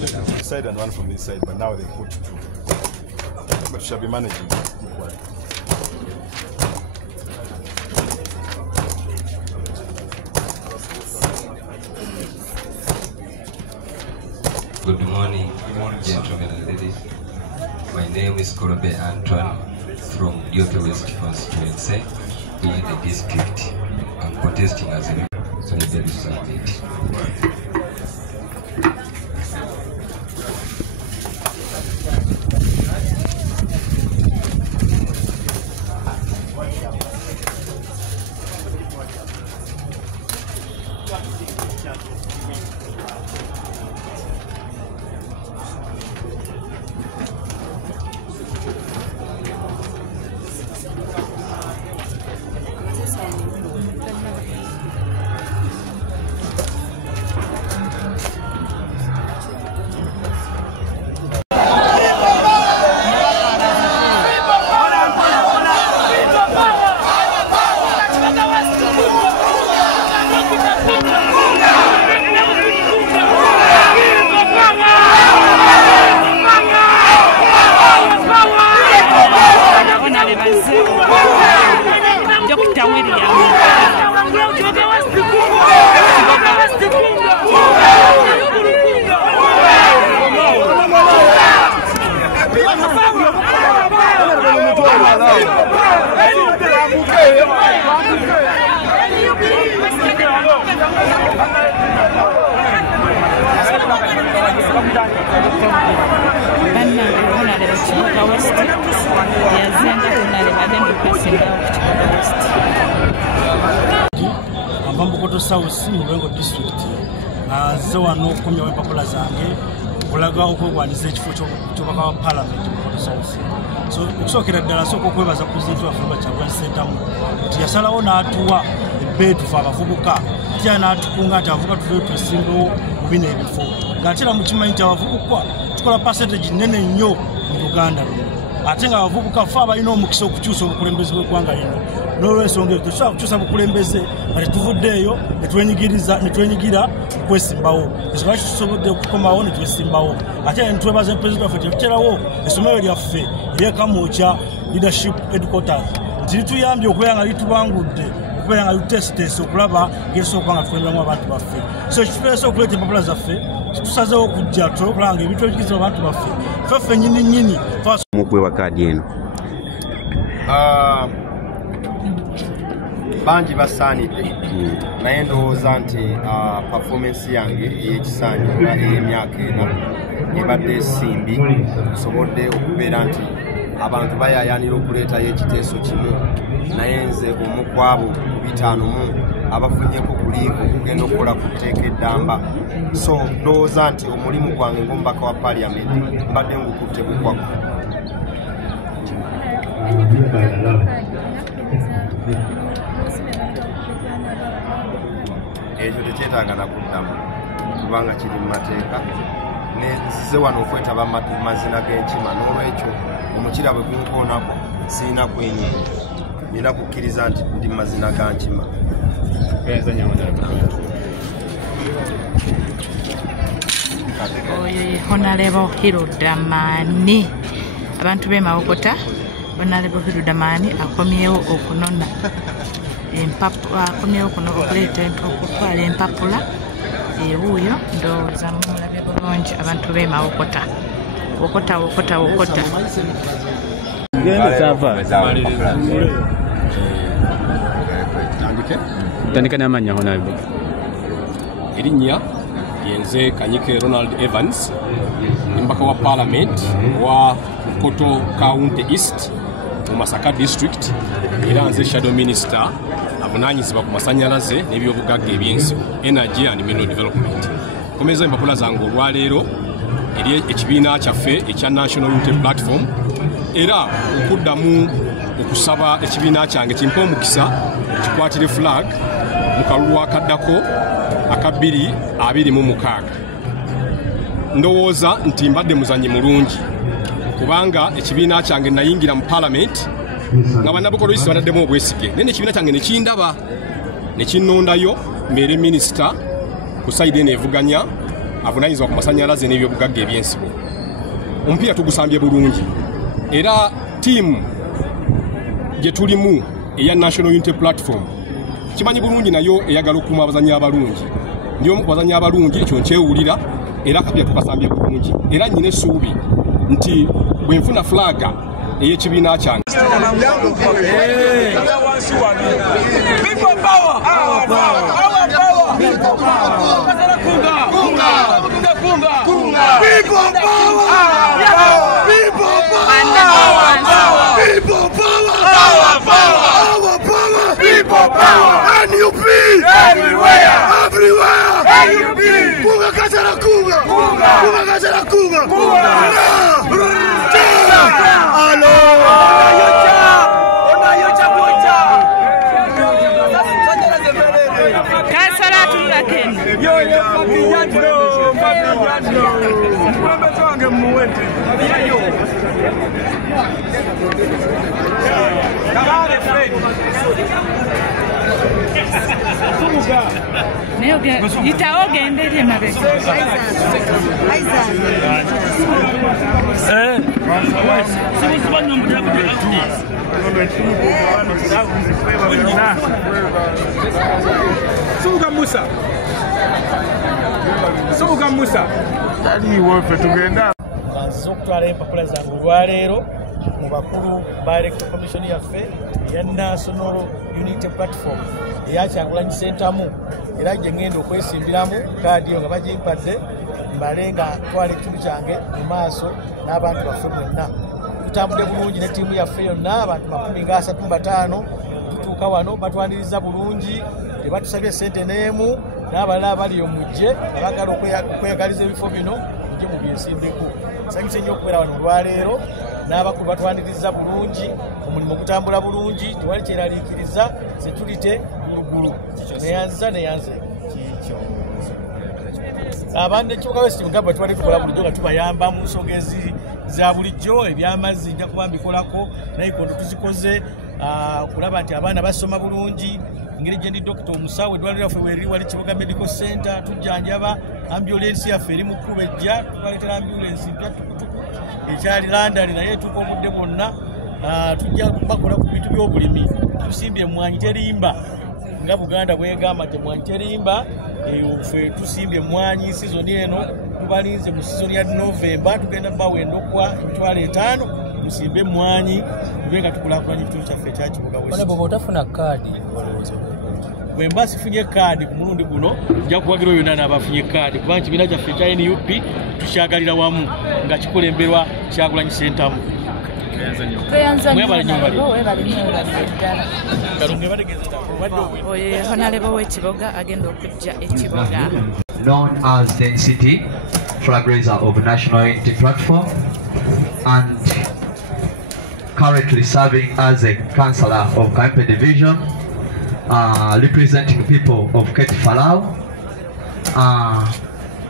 This side and one from this side, but now they put two. But we shall be managing. Good morning, gentlemen and ladies. My name is Korobe Antoine from Yoke West constituency in the district. I'm protesting as a solidarity summit. Ambambukoto South Mubengo district na zewa no kumya wempapula zange kulaga okwegwaniza ekifo ky'obubaka bwa parliament mu South. So okusokera ddala soko okwebaza president wa Afirika Kyagulani Ssentamu nti yasalawo n'atuwa ebbeetu fe abavubuka tya n'atukunga nti abavubuka tuve twesimbewo mu bino ebifo ng'ate era mukimanyi nti abavubuka tukola percentage nnene nnyo mu Uganda ate nga abavubuka fe abalina omukisa okukyusa obukulembeze bw'eggwanga lino n'olw'ensonga eyo tetusobola kukyusa bukulembeze nga tetuvuddeeyo netwenyigira okwesimbawo ekisobola kitusobodde okukomawo netwesimbawo ate era netwebaza pulezidenti waffe tetuterawo essomero lyaffe ery'Ekamwokya leadership headquarters nti lituyambye okubeera nga litubangudde okubeera nga litesitesi okulaba ng'esobola nga tukulemberamu abantu baffe so ekituleese okuleeta empapula zaffe tusazeewo okujja tusobola okulaba nga ebintu ebigiza abantu baffe faffe nyini mukwewa kadi eno bangi basaanidde naye ndowooza nti performance yange ey'ekisaanyi nga ey'emyaka ena ebadde esimbi nsobodde okubeera nti abantu bayayanira okuleetayo ekiteeso kimu naye nze omu ku abo 5 abafunyeko ku liivu okugenda okukola ku tteeka eddamba so ndowooza nti omulimu gwange ng'omubaka wa paliamenti mbadde ngukutte bukwaku ekyo tekyetaaga na kuddamu kubanga kiri mu mateeka nzize wano okwetaba mazina g'enkima n'olwekyo omukira bwe gunkoonako sirina kwenyeenya nina kukkiriza nti ndi mu mazina ga nkima oyo ye Honorable Hirudamani abantu b'e Mawokota Honorable Hirudamani akomyewo okunona akomyewo okuleeta okutwala empapula ewuuyo ndowooza mulabe bulungi abantu b'e Mawokota wokota tandika n'amannya Honorable erinnya yenze Kanyike Ronald Evans mbaka wa Parliament wa Koto County East mu Masaka District era nze Shadow Minister avunanyizibwa ku masanyalaze n'ebyobugagga ebyensibo Energy and Mineral Development komeza empapula zange olwaleero eri ekibiina kyaffe ekya National Unity Platform era okuddamu okusaba ekibiina kyange kimpa omukisa kikwatire flag mu kalulu akaddako aka 2026 ndowooza nti mbadde muzannyi mulungi kubanga ekibiina kyange nayingira mu Parliament nga bannabukoloisi banaddemu obwesige naye ekibiina kyange nekindaba nekinnondayo mbeere minisita ku sayidi eno evuganya avunanyizibwa ku masanyalaze n'ebyobugagga ebyensibo omupiira tugusambye bulungi era tiimu gye tulimu eya National Unity Platform kimanyi bulungi nayo eyagala okuuma abazannyi abalungi ndi omu ku bazannyi abalungi ekyo nkyewulira era kapya tukasambye bulungi era nnyina essuubi nti bwe nfuna flaga ey'ekibiina kyange Suga Musa taliwo ffe tugenda nziza okutwala empapula zange olwaleero mu bakulu ba Electoral Commission yaffe eya National Unity Platform eya Kyagulanyi Ssentamu era gye ngenda okwesimbiramu kaadi yo nga bagimpadde mbale nga twala ekitundu kyange mu maaso n'abantu baffe bonna tutambudde bulungi ne ttiimu yaffe yonna abantu 35 tutuuka wano batwaniriza bulungi tebatusabye ssente n'emu n'abalala abali omujje abagala okweyagaliza ebifo bino mujje mu byesimbeko nsanyuse nnyo okubeera wano olwaleero n'abakulu batwaniriza bulungi omulimu ogutambula bulungi tewali kyeraliikiriza zetulite gulugulu neyanze kikyo abantu ekibuga west mugamba twali tukola bulijjo nga tubayamba mu nsonga za bulijjo ebyamazzi nja kuba mbikolako nayikondo tuzikoze kulaba nti abaana basoma bulungi ngeri gye ndi dokita omusawo eddwaliro lyaffe weriri wali Kibuga Medical Center tujjanjaba ambulensi yaffe eri mu kkuba ejja tubaletera ambulensi mpya tukutuku ekyali landali naye etuuka obudde bwonna tujja bakola ku bintu by'obulimi tusimbye emmwanyi terimba nga Buganda bwegamba nti emmwanyi terimba ffe tusimbye emmwanyi sizoni eno tubalinze mu season ya November tugenda bawenda okwa emitwalo 5 musimbe mwanyi tubenga tukulakulanya ekitundu kyaffe ekya Kibuga West. Bwe otafuna kaadi bwe mba sifunye kaadi ku mulundi guno nja kuwagira yonna n'abafunye kaadi kubanga ekibiina kyaffe ekya NUP tukyagalira wamu nga kikulemberwa Kyagulanyi Ssentamu. Known as the NCT flag raiser of National Unity Platform and currently serving as a councillor of Kampe Division, representing people of Ket Falau.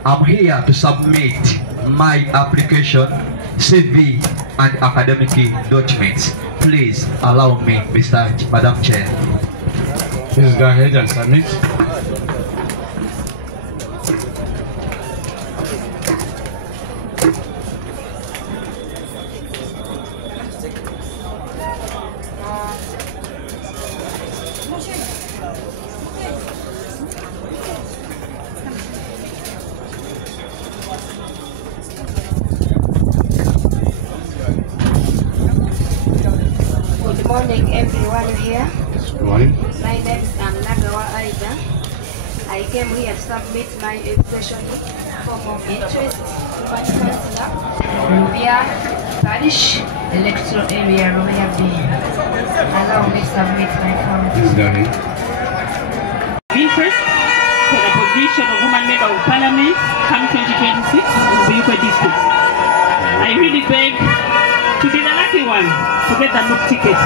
I'm here to submit my application, CV and academic documents. Please allow me, Madam Chair. Please go ahead and submit. Good morning, everyone here. Good morning. My name is Nagawa Aida. I came here to submit my education form of interest to my councillor, Rubia Parish, electoral area, Rubia B. Allow me to submit my form. Please go ahead. Interest for the position of Woman Member of Parliament come 2026 in Buyukwe District. I really beg to be the lucky one to get the MOOC ticket.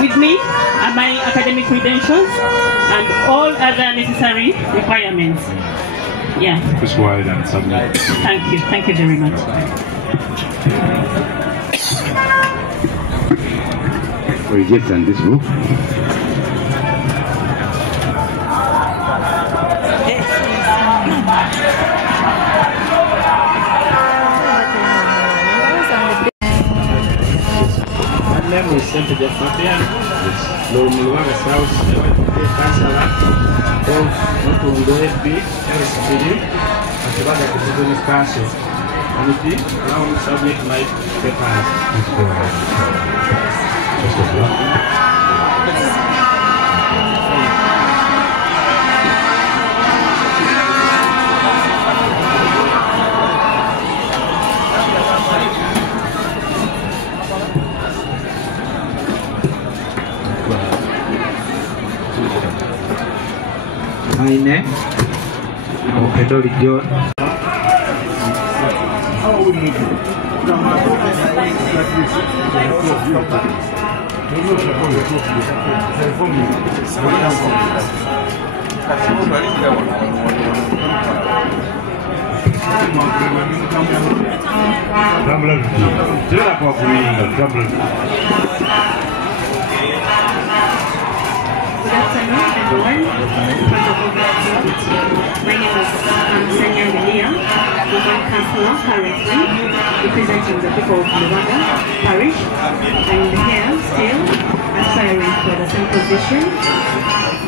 With me are my academic credentials and all other necessary requirements. Yeah. Please go ahead and submit. Thank you very much. We get on this book. My name is Sente Fabian, Lord Mulwaga South, Councillor of Mutungo FB, LSPD, and Kibaga Constituency Council. Committee, now I submit my papers. My name, Okedoli John. Good afternoon, everyone. My name is Sanya William, woman councillor currently representing the people of Mulwaga Parish, and here still aspiring for the same position.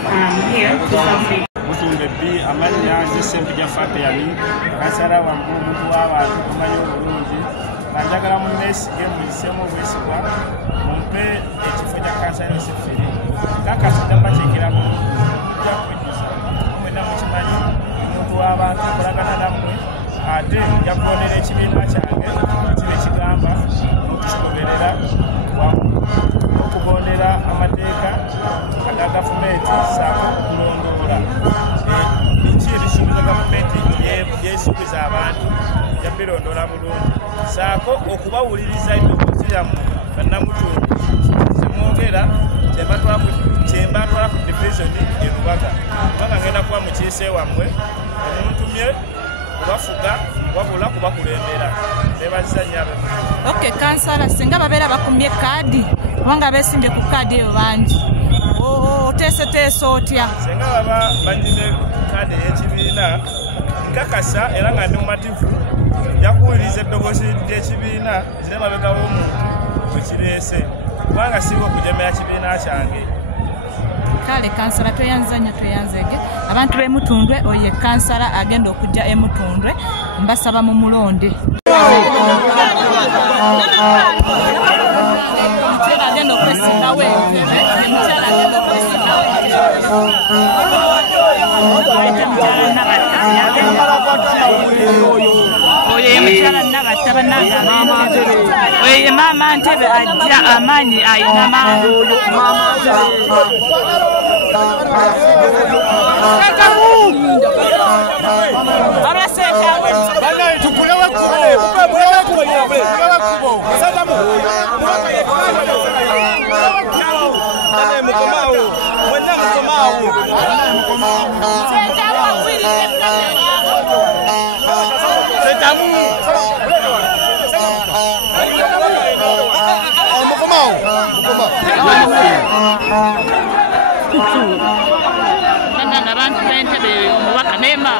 I'm here to submit. Mutungo B amanya Sente Fabian, Kasara Wangu Muntu w'abantu kumanya obulungi. Banjagala munnesige muyisemu obwesigwa mumpe ekifo kya kansala esifiri kakasida mbateekeramu ja kujjuza mwena mukimanyi omuntu w'abantu okolagana nammwe ate yakubonera ekibiina kyange kibe kigamba okukigoberera wamu okugondera amateeka aga gavumenti saako okulondoola biki ebisuubiza gavumenti byesuubiza abantu yabirondoola bulungi saako okubawuliriza eddoboozi lyammwe bannamutundu kyemwogera kyembatwala ku division erubaga kubanga ngenda kuba mukiise wammwe omuntumye kubafuga wabula kubakulembera nebaziza nnyo. Okay, kansala singa babeera bakumbye kaadi kubanga beesimbye ku kaadi eyo bangi oteeseteese otya? Singa baba banyine kaadi y'ekibiina nkakasa era nga ndi mumativu yakuwuliriza eddoboozi ly'ekibiina zire mabega w'omuntu wekireese kubanga siba okunyomera kibiina kyange. kale kansala tweyanzanya tweyanzege abantu b'emutundwe oye kansala agenda okujja emutundwe mbasaba mu mulonde agenda okwesimbawo oye mama Ntebe ajja amaanyi ayina abantu b'Entebbe omubaka Neema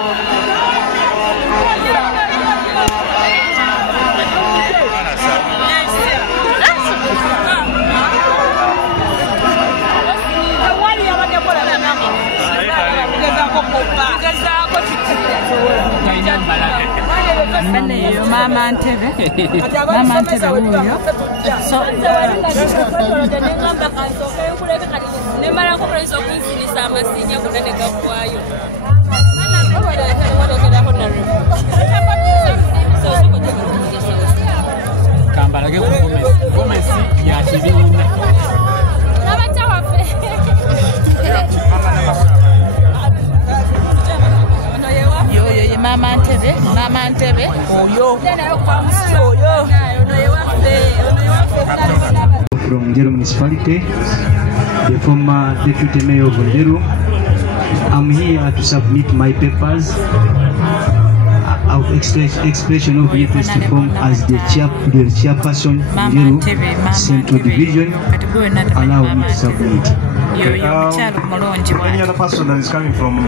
Mama Ntebe huyo so kambalage Gomesi ya kibiina Mama Ntebe oyo from Njeru Municipality, the former Deputy Mayor of Njeru. I'm here to submit my papers of expression of interest form as the chairperson Njeru Central Division. Allow me to submit. Any other person that is coming from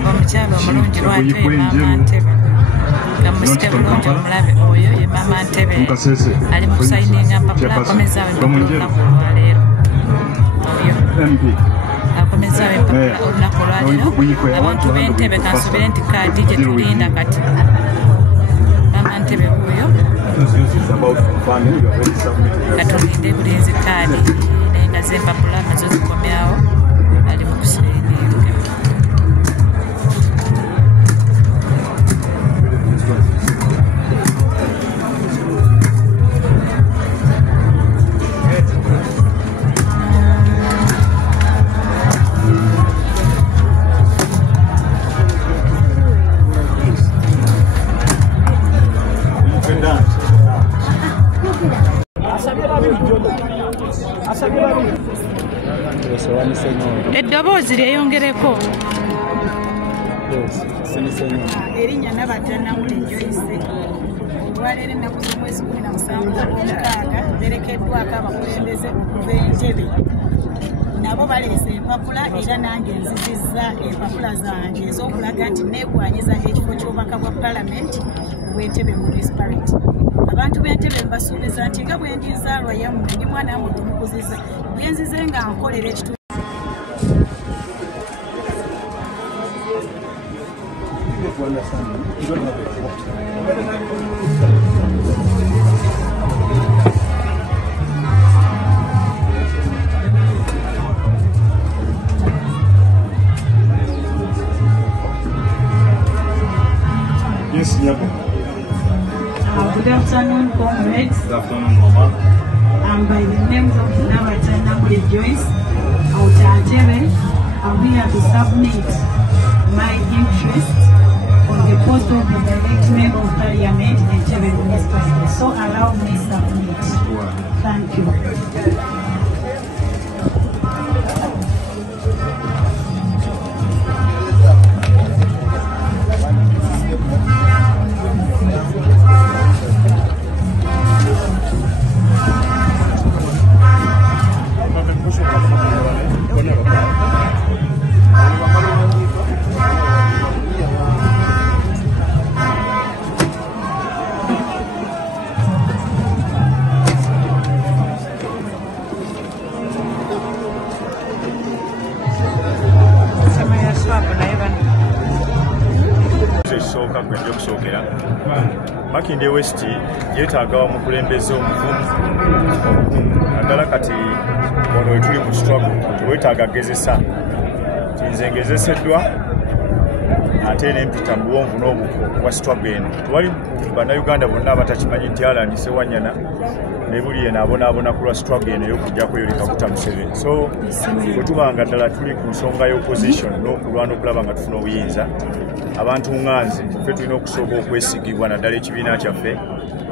abantu b'Entebbe kansubire nti kaadi gye tulinda kati Mama Ntebe huyo katulinde bulinzi kaadi naye nga z'empapula nazo zikomyawo ali mu kusiringa eddoboozi lyeyongereko erinnya Nabatanamule Joyce olwaleero ennaku z'omwezi 17 berekeddwako abakulembeze okuva Entebbe nabo baleese empapula era nange nzizizza empapula zange ez'okulaga nti neegwanyiza ekifo ky'obubaka bwa palamenti bw'Entebbe municipality. Abantu b'Entebbe mbasuubiza nti nga bwe ndi nzaalwa yammwe ndi mwana wammwe tumukuziza bwe nzize nga nkolera ekitu Yes, Nyako. Good afternoon, comrades. Good afternoon, Mama. By the names of Nabatanamule Joyce out Entebbe, I'm here to submit my interest on the post of the direct member of Parliament in Entebbe Municipality. So allow me to submit. Thank you. Makindye West yeetaaga omukulembeze omuvumu naddala kati ono wetuli mu struggle teweetaaga gezesa nze ngezeseddwa ate nempita mu buwonvu n'obuko bwa struggle eno tewali bannayuganda bonna abatakimanyi nti Alan Ssewanyana ne buli yena abonaabona ku lwa struggle eno ey'okujjako Yoweri Kaguta Museveni so bwe tubanga ddala tuli ku nsonga y'opposition n'okulwana okulaba nga tufuna obuyinza abantu nganze ffe tulina okusooka okwesigibwa naddala ekibiina kyaffe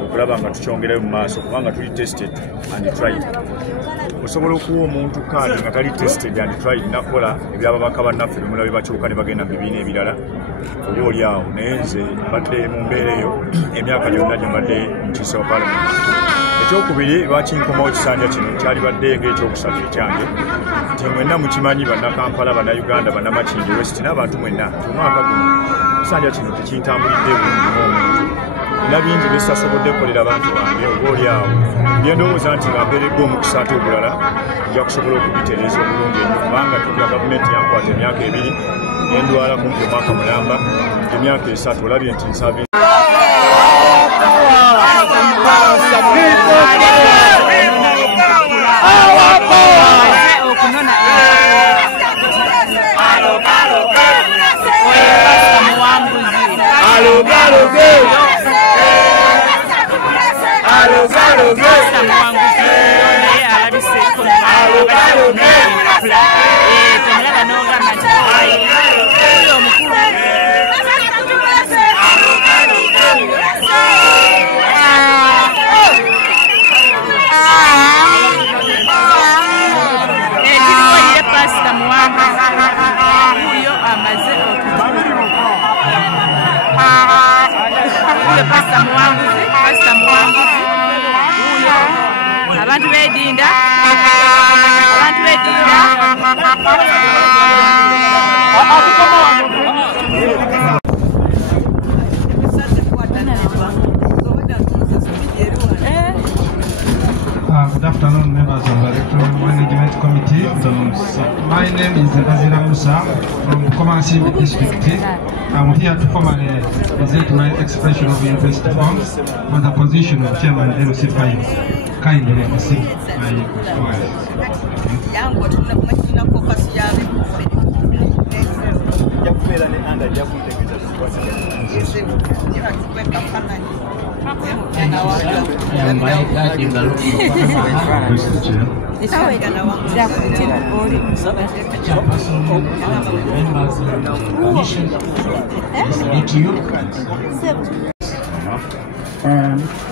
okulaba nga tukyongerayo mu maaso kubanga tuli tested and tried osobola okuwa omuntu kaadi nga tali tested and tried nakola ebyababaka bannaffe bemulabe bakyuka ne bagenda mu bibiina ebirala oli awo naye nze mbadde mu mbeera eyo emyaka gyonna gye mbadde mukiise wa palamenti ekyokubiri lwaki nkomawo kisanja kino kyali badde ng'ekyokusatu ekyange nti mwenna mukimanyi bannakampala bannayuganda bannamakindye West n'abantu mwenna omwaka guno kisanja kino tekintambulidde bulungi n'omuntu era bingi byesasobodde kukolera abantu bange oba oli awo byendowooza nti nga mpeereddwa omukisa ate obulala nja kusobola okubitereeza obulungi ennyo kubanga tulira gavumenti yankwata emyaka 2 nendwala kumpi omwaka mulamba emyaka 3 olabye nti nsaba abantu bedinda Good afternoon, members of the Electoral Management Committee. My name is Bazira Musa from Komansimbi District. I'm here to formally present my expression of interest forms for the position of Chairman MC5. Kindly receive my request.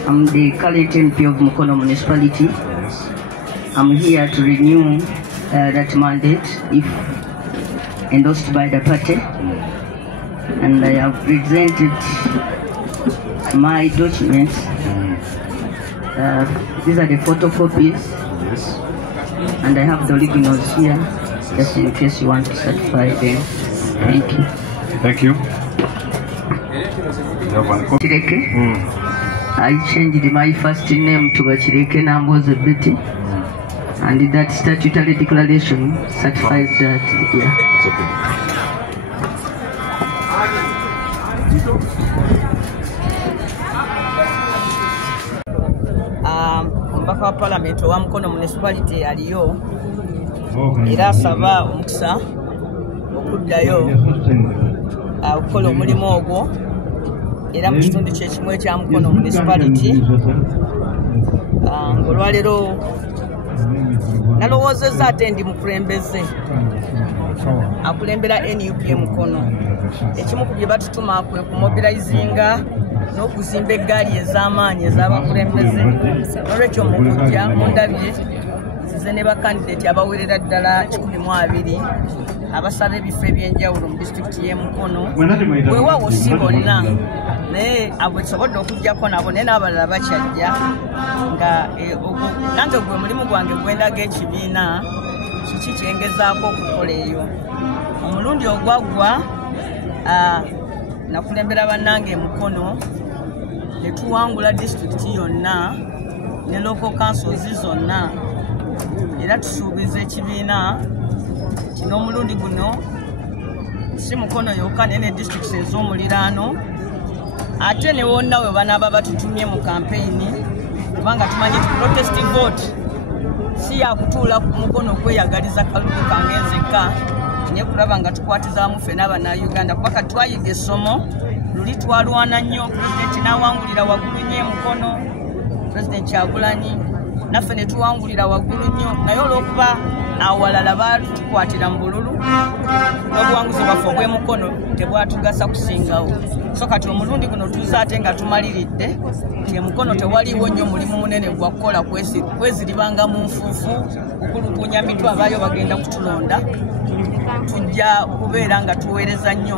I'm the current MP of Mukono Municipality. I'm here to renew that mandate if endorsed by the party, and I have presented my documents. These are the photocopies, and I have the originals here, just in case you want to certify them. Thank you. Thank you. I changed my first name to Bachireke Namboze Betty, and that statutory declaration certifies that, yeah. It's okay. Omubaka wa Parliament owa Mukono Municipality aliyo era asaba omukisa okuddayo okukola omulimu ogwo era mu kitundu kyekimu ekya Mukono Municipality. Olwaleero nalowoozezza ate ndi mukulembeze akulembera NUP Mukono. Ekimu ku bye batutuma kwe kumobilizinga n'okuzimba eggaali ez'amaanyi ez'abakulembeze. Olwekyo mukujja mundabye nzize ne bakandidate abawerera ddala 12 abasaba ebifo ebyenjawulo mu disitulikiti y'e Mukono. Weewaawo si bonna naye abwesobodde okujjako nabo naye n'abalala bakyajja nga nange gwe mulimu gwange gwendaga ekibiina kiki kyengezaako okukola eyo. Omulundi ogwaggwa nakulembera bannange e Mukono ne tuwangula disitulikiti yonna ne local councils zonna, era tusuubiza ekibiina kino omulundi guno si Mukono yokka naye ne districts ez'omuliraano ate ne wonna we banaaba batutumye mu kampeyini kubanga tumanyi nti protest vote si yakutuula ku mukono okweyagaliza kalulu kangenzekka naye kulaba nga tukwatizaamu ffe n'abannayuganda kuba kati twayiga essomo luli twalwana nnyo pulezidenti n'awangulira waggulu nnyo emukono pulezidenti Kyagulanyi naffe ne tuwangulira waggulu nnyo naye olw'okuba awalala batukwatira mu bululu n'obuwanguzi bwaffe obw'emukono tebwatugasa kusingawo so kati omulundi guno tuuze ate nga tumaliridde nti emukono tewaliiwo nnyo mulimu munene gwa kukola kweziribanga mu nfuufu okulukunya mitwe abaayo bagenda kutulonda tujja kubeera nga tuweereza nnyo